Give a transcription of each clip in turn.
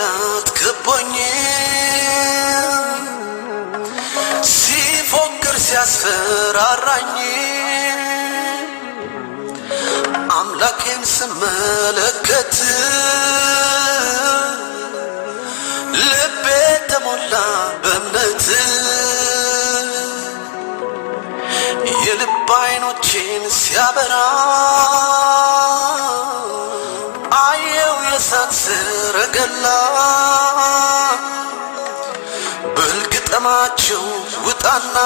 ጠላት ከቦኝ ሲፎክር ሲያስፈራራኝ አምላኬን ስመለከት ልቤ ተሞላ በእምነት የልብ አይኖቼን ሲያበራ አየው የእሳት ሰረገላ በልግጠማቸው ውጣና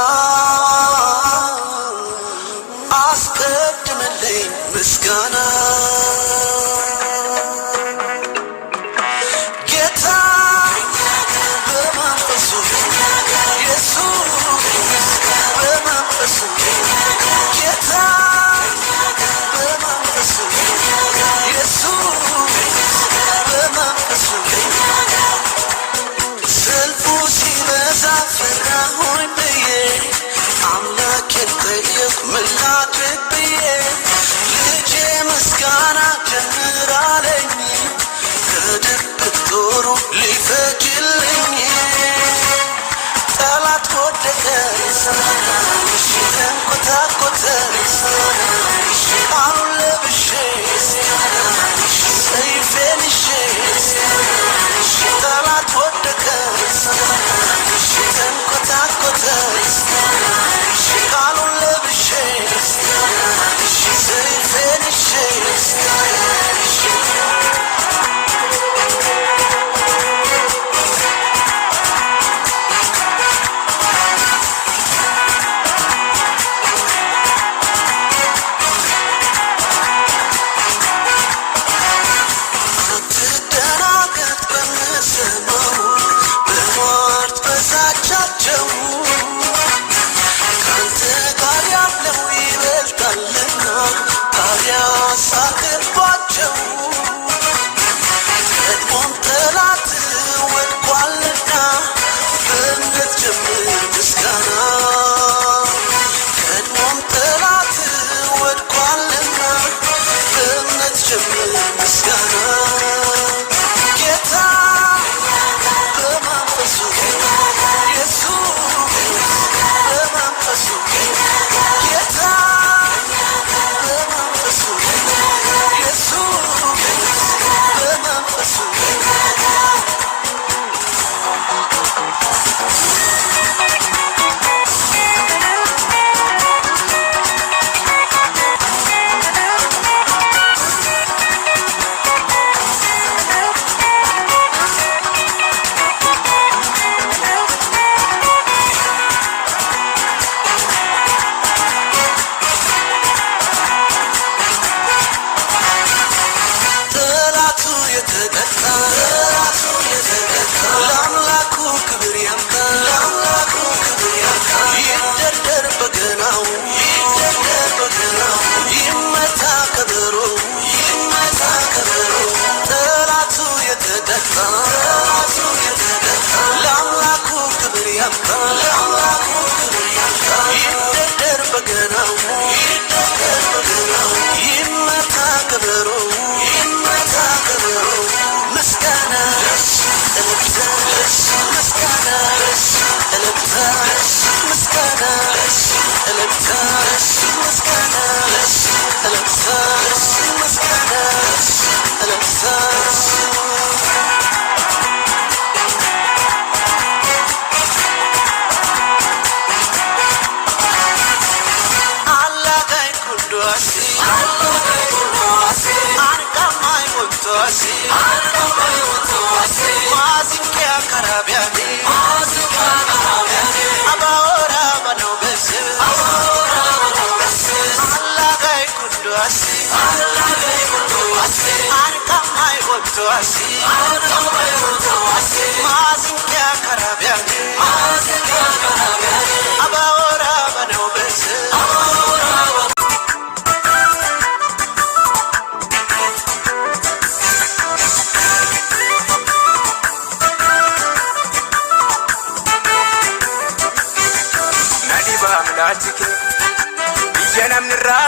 አስቀድምልኝ ምስጋና ጌታ በመንፈሱ ኢየሱስ በመንፈሱ ጌታ በመንፈሱ ኢየሱስ በመንፈሱ ሰልፉ ሲበዛ ፈራሁኝ ብዬ አምላኬን ጠየቅኩ ምን ላድርግ ብዬ ልጄ ምስጋና ጀምራለኝ ከድቅት ጦሩ ሊፈጅልኝ ጠላት ወደቀ ተንኮታኮተ ቃሉን ለብሼ ሰይፌን ይዤ ጠላት ወደቀ ተንኮታኮተ ቃሉን ለብሼ ሰይፌን ይዤ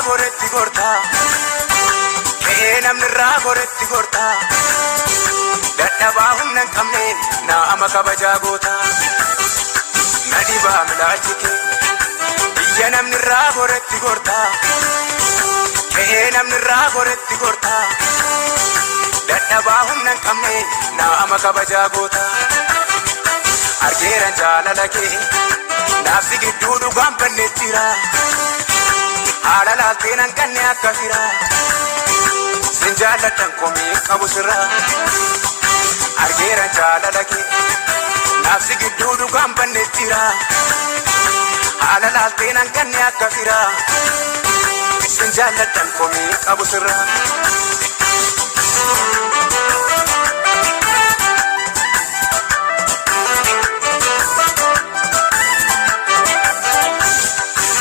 goretti gorta, che namni ra goretti gorta. dadhabaa humna hin qabne nama kabajaa goota. Na dhibaa milaachi kee biyya namni irraa goretti gorta. Kee namni irraa goretti gorta. Dadhabaa humna hin qabne nama kabajaa goota. Argeeran jaalala kee naafsi gidduu dhugaan banne jira. Haala laalteen hanqanne akka fira. Sin jaaladhan komii qabu sirra. Argeeran jaalala kee naafsi gidduu dhugaan banne jira. Haala laalteen hanqanne akka fira. Sin jaaladhan komii qabu sirra.